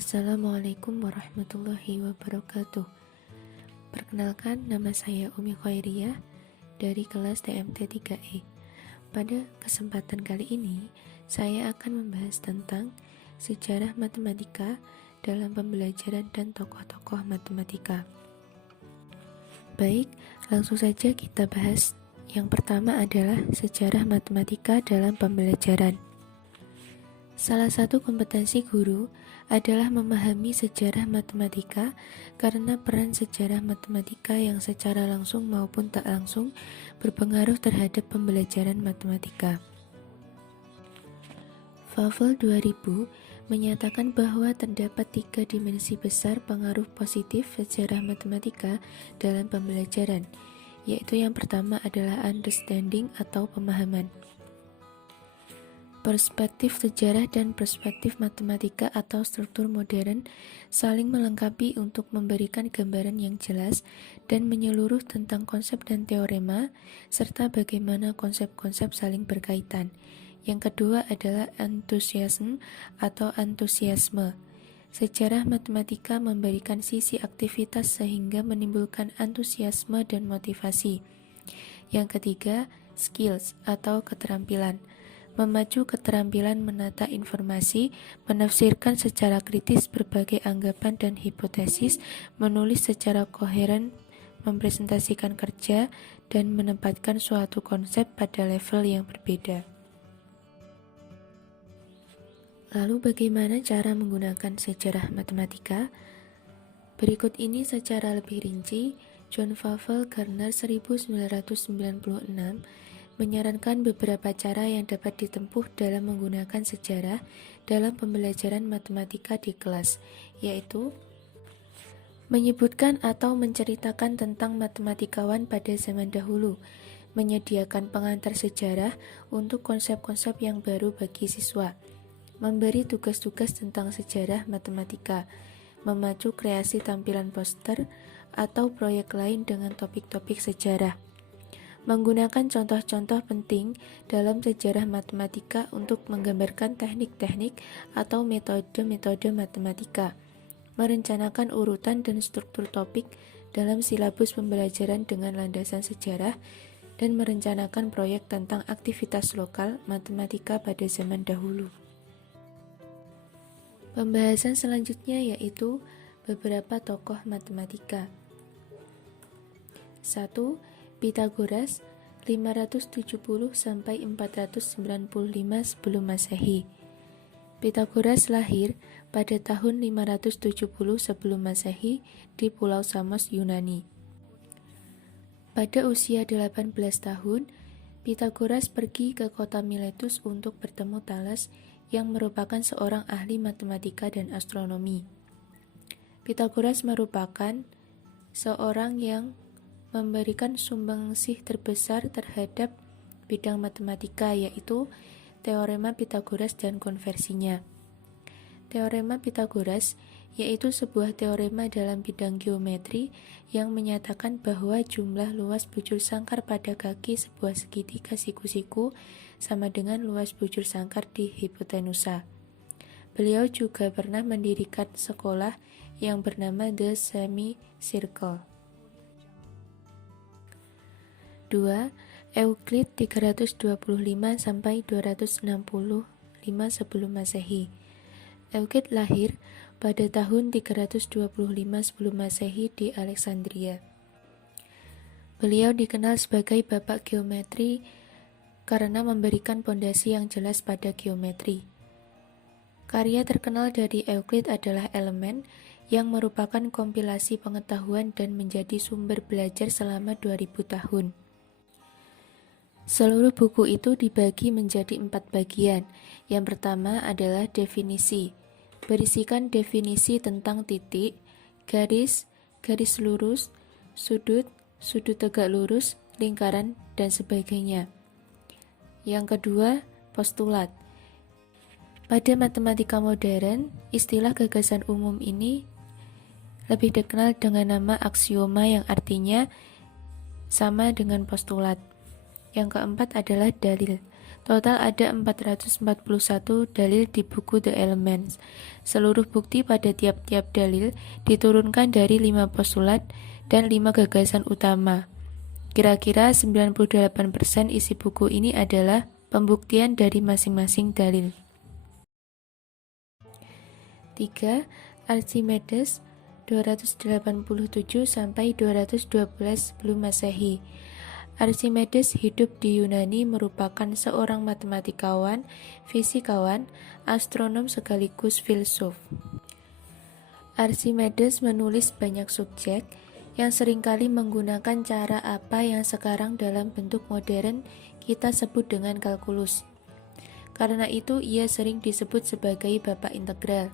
Assalamualaikum warahmatullahi wabarakatuh. Perkenalkan, nama saya Umi Khairiyah dari kelas TMT 3E. Pada kesempatan kali ini, saya akan membahas tentang sejarah matematika dalam pembelajaran dan tokoh-tokoh matematika. Baik, langsung saja kita bahas. Yang pertama adalah sejarah matematika dalam pembelajaran. Salah satu kompetensi guru adalah memahami sejarah matematika karena peran sejarah matematika yang secara langsung maupun tak langsung berpengaruh terhadap pembelajaran matematika. Fafel 2000 menyatakan bahwa terdapat 3 dimensi besar pengaruh positif sejarah matematika dalam pembelajaran, yaitu yang pertama adalah understanding atau pemahaman. Perspektif sejarah dan perspektif matematika atau struktur modern saling melengkapi untuk memberikan gambaran yang jelas dan menyeluruh tentang konsep dan teorema, serta bagaimana konsep-konsep saling berkaitan. Yang kedua adalah enthusiasm atau antusiasme. Sejarah matematika memberikan sisi aktivitas sehingga menimbulkan antusiasme dan motivasi. Yang ketiga, skills atau keterampilan. Memacu keterampilan menata informasi, menafsirkan secara kritis berbagai anggapan dan hipotesis, menulis secara koheren, mempresentasikan kerja, dan menempatkan suatu konsep pada level yang berbeda. Lalu bagaimana cara menggunakan sejarah matematika? Berikut ini secara lebih rinci. John Fafel Garner 1996 menyarankan beberapa cara yang dapat ditempuh dalam menggunakan sejarah dalam pembelajaran matematika di kelas, yaitu menyebutkan atau menceritakan tentang matematikawan pada zaman dahulu, menyediakan pengantar sejarah untuk konsep-konsep yang baru bagi siswa, memberi tugas-tugas tentang sejarah matematika, memacu kreasi tampilan poster atau proyek lain dengan topik-topik sejarah, menggunakan contoh-contoh penting dalam sejarah matematika untuk menggambarkan teknik-teknik atau metode-metode matematika, merencanakan urutan dan struktur topik dalam silabus pembelajaran dengan landasan sejarah, dan merencanakan proyek tentang aktivitas lokal matematika pada zaman dahulu. Pembahasan selanjutnya yaitu beberapa tokoh matematika. 1. Pythagoras 570 sampai 495 sebelum Masehi. Pythagoras lahir pada tahun 570 sebelum Masehi di Pulau Samos, Yunani. Pada usia 18 tahun, Pythagoras pergi ke kota Miletus untuk bertemu Thales yang merupakan seorang ahli matematika dan astronomi. Pythagoras merupakan seorang yang memberikan sumbangsih terbesar terhadap bidang matematika, yaitu teorema Pythagoras dan konversinya. Teorema Pythagoras yaitu sebuah teorema dalam bidang geometri yang menyatakan bahwa jumlah luas bujur sangkar pada kaki sebuah segitiga siku-siku sama dengan luas bujur sangkar di hipotenusa. Beliau juga pernah mendirikan sekolah yang bernama The Semicircle. 2. Euclid 325 sampai 265 sebelum Masehi. Euclid lahir pada tahun 325 sebelum Masehi di Alexandria. Beliau dikenal sebagai bapak geometri karena memberikan pondasi yang jelas pada geometri. Karya terkenal dari Euclid adalah Elemen, yang merupakan kompilasi pengetahuan dan menjadi sumber belajar selama 2000 tahun. Seluruh buku itu dibagi menjadi 4 bagian. Yang pertama adalah definisi, berisikan definisi tentang titik, garis, garis lurus, sudut, sudut tegak lurus, lingkaran, dan sebagainya. Yang kedua, postulat. Pada matematika modern, istilah gagasan umum ini lebih dikenal dengan nama aksioma yang artinya sama dengan postulat. Yang keempat adalah dalil. Total ada 441 dalil di buku The Elements. Seluruh bukti pada tiap-tiap dalil diturunkan dari 5 postulat dan 5 gagasan utama. Kira-kira 98% isi buku ini adalah pembuktian dari masing-masing dalil. 3. Archimedes 287 sampai 212 sebelum Masehi. Archimedes hidup di Yunani, merupakan seorang matematikawan, fisikawan, astronom sekaligus filsuf. Archimedes menulis banyak subjek yang seringkali menggunakan cara apa yang sekarang dalam bentuk modern kita sebut dengan kalkulus. Karena itu ia sering disebut sebagai bapak integral.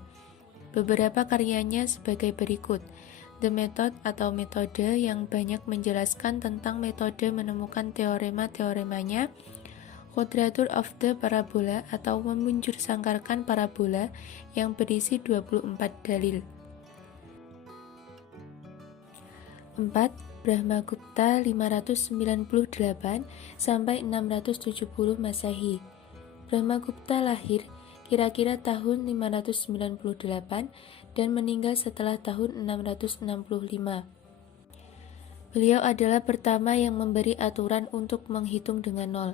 Beberapa karyanya sebagai berikut: The Method atau metode, yang banyak menjelaskan tentang metode menemukan teorema-teoremanya; Quadrature of the Parabola atau memunjur sangkarkan parabola, yang berisi 24 dalil. 4. Brahmagupta 598 sampai 670 Masehi. Brahmagupta lahir kira-kira tahun 598 dan meninggal setelah tahun 665. Beliau adalah pertama yang memberi aturan untuk menghitung dengan nol.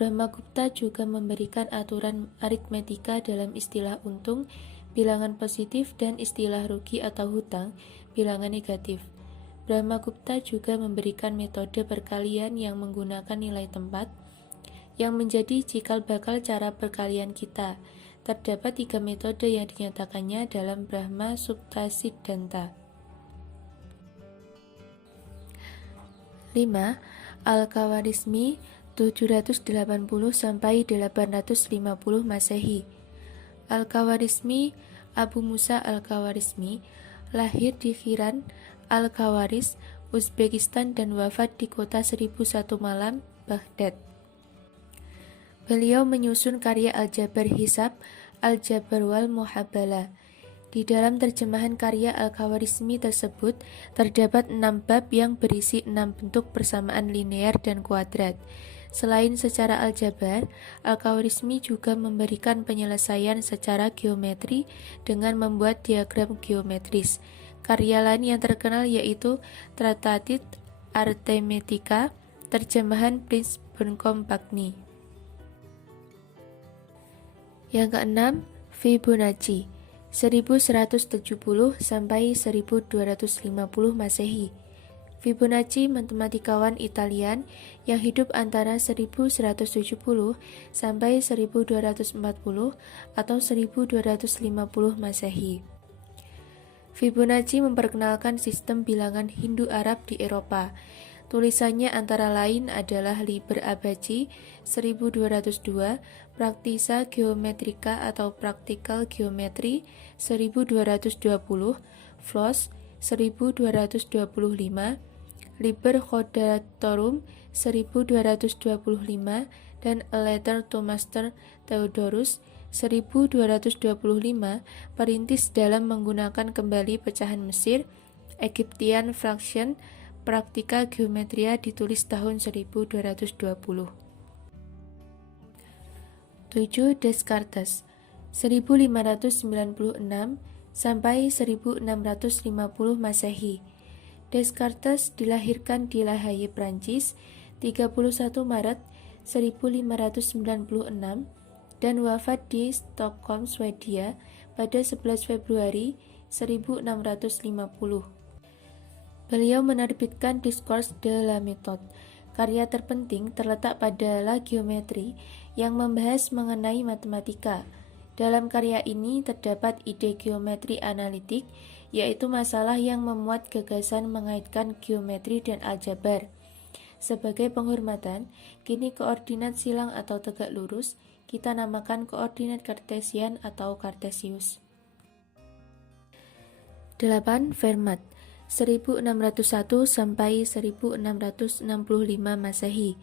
Brahmagupta juga memberikan aturan aritmetika dalam istilah untung, bilangan positif, dan istilah rugi atau hutang, bilangan negatif. Brahmagupta juga memberikan metode perkalian yang menggunakan nilai tempat, yang menjadi cikal bakal cara perkalian kita. Terdapat 3 metode yang dinyatakannya dalam Brahma Supta Siddhanta. 5. Al-Khawarizmi 780 sampai 850 Masehi. Al-Khawarizmi, Abu Musa Al-Khawarizmi, lahir di Khiran, Al-Khawariz, Uzbekistan dan wafat di kota 1001 Malam, Baghdad. Beliau menyusun karya Al-Jabar Hisab, Al-Jabar wal Muhabbalah. Di dalam terjemahan karya Al-Khawarizmi tersebut terdapat 6 bab yang berisi 6 bentuk persamaan linear dan kuadrat. Selain secara aljabar, Al-Khawarizmi juga memberikan penyelesaian secara geometri dengan membuat diagram geometris. Karya lain yang terkenal yaitu Tratatit Arithmetica, terjemahan Prince Boncompagni. Yang keenam, Fibonacci 1170 sampai 1250 Masehi. Fibonacci, matematikawan Italian yang hidup antara 1170 sampai 1240 atau 1250 Masehi. Fibonacci memperkenalkan sistem bilangan Hindu-Arab di Eropa. Tulisannya antara lain adalah Liber Abaci 1202, Praktisa Geometrica atau Practical Geometry 1220, Flos 1225, Liber Quadratorum 1225, dan A Letter to Master Theodorus 1225, perintis dalam menggunakan kembali pecahan Mesir. Egyptian Fraction Practica Geometria ditulis tahun 1220. 7. Descartes 1596 sampai 1650 Masehi. Descartes dilahirkan di La Haye, Prancis, 31 Maret 1596 dan wafat di Stockholm, Swedia pada 11 Februari 1650. Beliau menerbitkan Discours de la Méthode. Karya terpenting terletak pada La Géométrie yang membahas mengenai matematika. Dalam karya ini terdapat ide geometri analitik, yaitu masalah yang memuat gagasan mengaitkan geometri dan aljabar. Sebagai penghormatan, kini koordinat silang atau tegak lurus kita namakan koordinat Kartesian atau Kartesius. 8. Fermat 1601 sampai 1665 Masehi.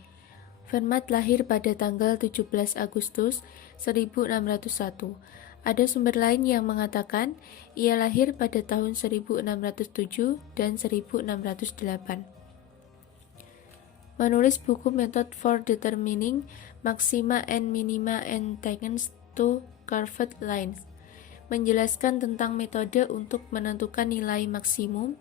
Fermat lahir pada tanggal 17 Agustus 1601. Ada sumber lain yang mengatakan ia lahir pada tahun 1607 dan 1608. Menulis buku Method for Determining maxima and minima and tangents to curved lines, menjelaskan tentang metode untuk menentukan nilai maksimum,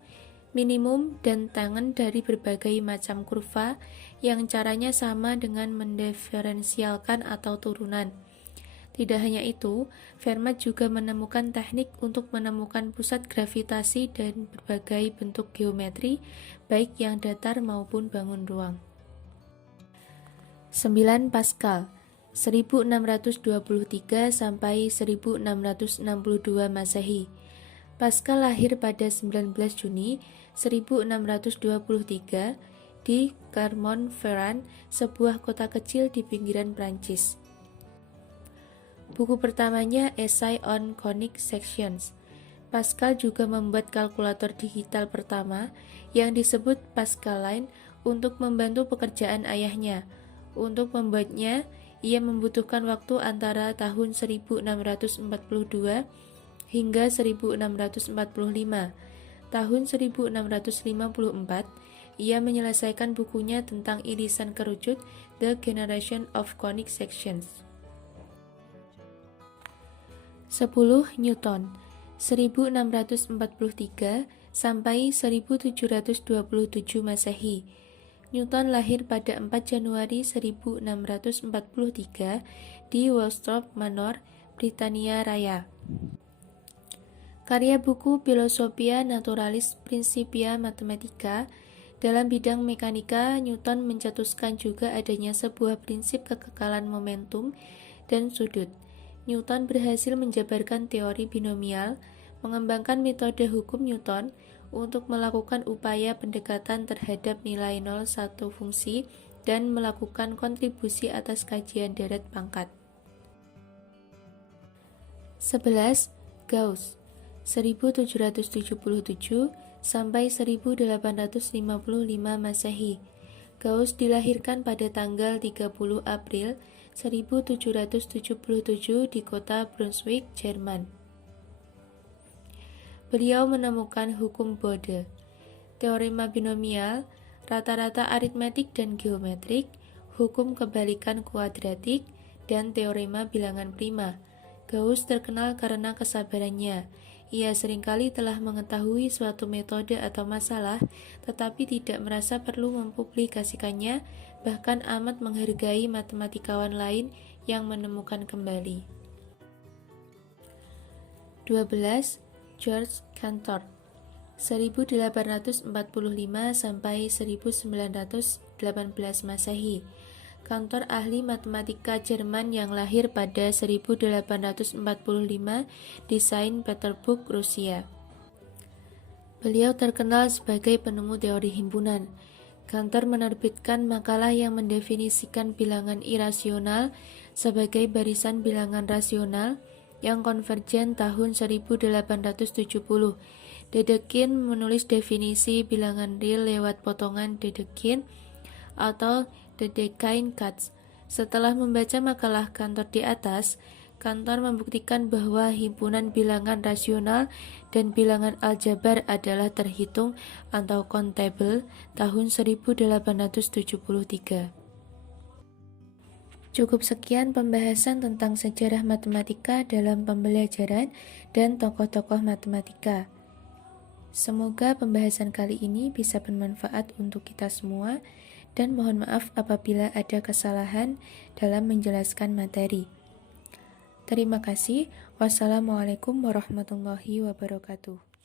minimum, dan tangen dari berbagai macam kurva yang caranya sama dengan mendiferensialkan atau turunan. Tidak hanya itu, Fermat juga menemukan teknik untuk menemukan pusat gravitasi dan berbagai bentuk geometri, baik yang datar maupun bangun ruang. 9 Pascal 1623 sampai 1662 Masehi. Pascal lahir pada 19 Juni 1623 di Clermont-Ferrand, sebuah kota kecil di pinggiran Prancis. Buku pertamanya Essay on Conic Sections. Pascal juga membuat kalkulator digital pertama yang disebut Pascaline untuk membantu pekerjaan ayahnya. Untuk membuatnya, ia membutuhkan waktu antara tahun 1642 hingga 1645. Tahun 1654, ia menyelesaikan bukunya tentang irisan kerucut The Generation of Conic Sections. 10 Newton 1643 sampai 1727 Masehi. Newton lahir pada 4 Januari 1643 di Woolsthorpe Manor, Britania Raya. Karya buku Philosophia Naturalis Principia Mathematica. Dalam bidang mekanika, Newton mencetuskan juga adanya sebuah prinsip kekekalan momentum dan sudut. Newton berhasil menjabarkan teori binomial, mengembangkan metode hukum Newton untuk melakukan upaya pendekatan terhadap nilai nol satu fungsi dan melakukan kontribusi atas kajian deret pangkat. 11. Gauss 1777 sampai 1855 Masehi. Gauss dilahirkan pada tanggal 30 April 1777 di kota Brunswick, Jerman. Beliau menemukan hukum Bode, teorema binomial, rata-rata aritmetik dan geometrik, hukum kebalikan kuadratik, dan teorema bilangan prima. Gauss terkenal karena kesabarannya. Ia seringkali telah mengetahui suatu metode atau masalah, tetapi tidak merasa perlu mempublikasikannya, bahkan amat menghargai matematikawan lain yang menemukan kembali. 12. George Cantor 1845 sampai 1918 Masehi. Cantor ahli matematika Jerman yang lahir pada 1845 di Saint Petersburg, Rusia. Beliau terkenal sebagai penemu teori himpunan. Cantor menerbitkan makalah yang mendefinisikan bilangan irasional sebagai barisan bilangan rasional yang konvergen tahun 1870. Dedekind menulis definisi bilangan real lewat potongan Dedekind atau Dedekind cuts. Setelah membaca makalah Cantor di atas, Cantor membuktikan bahwa himpunan bilangan rasional dan bilangan aljabar adalah terhitung atau countable tahun 1873. Cukup sekian pembahasan tentang sejarah matematika dalam pembelajaran dan tokoh-tokoh matematika. Semoga pembahasan kali ini bisa bermanfaat untuk kita semua, dan mohon maaf apabila ada kesalahan dalam menjelaskan materi. Terima kasih. Wassalamualaikum warahmatullahi wabarakatuh.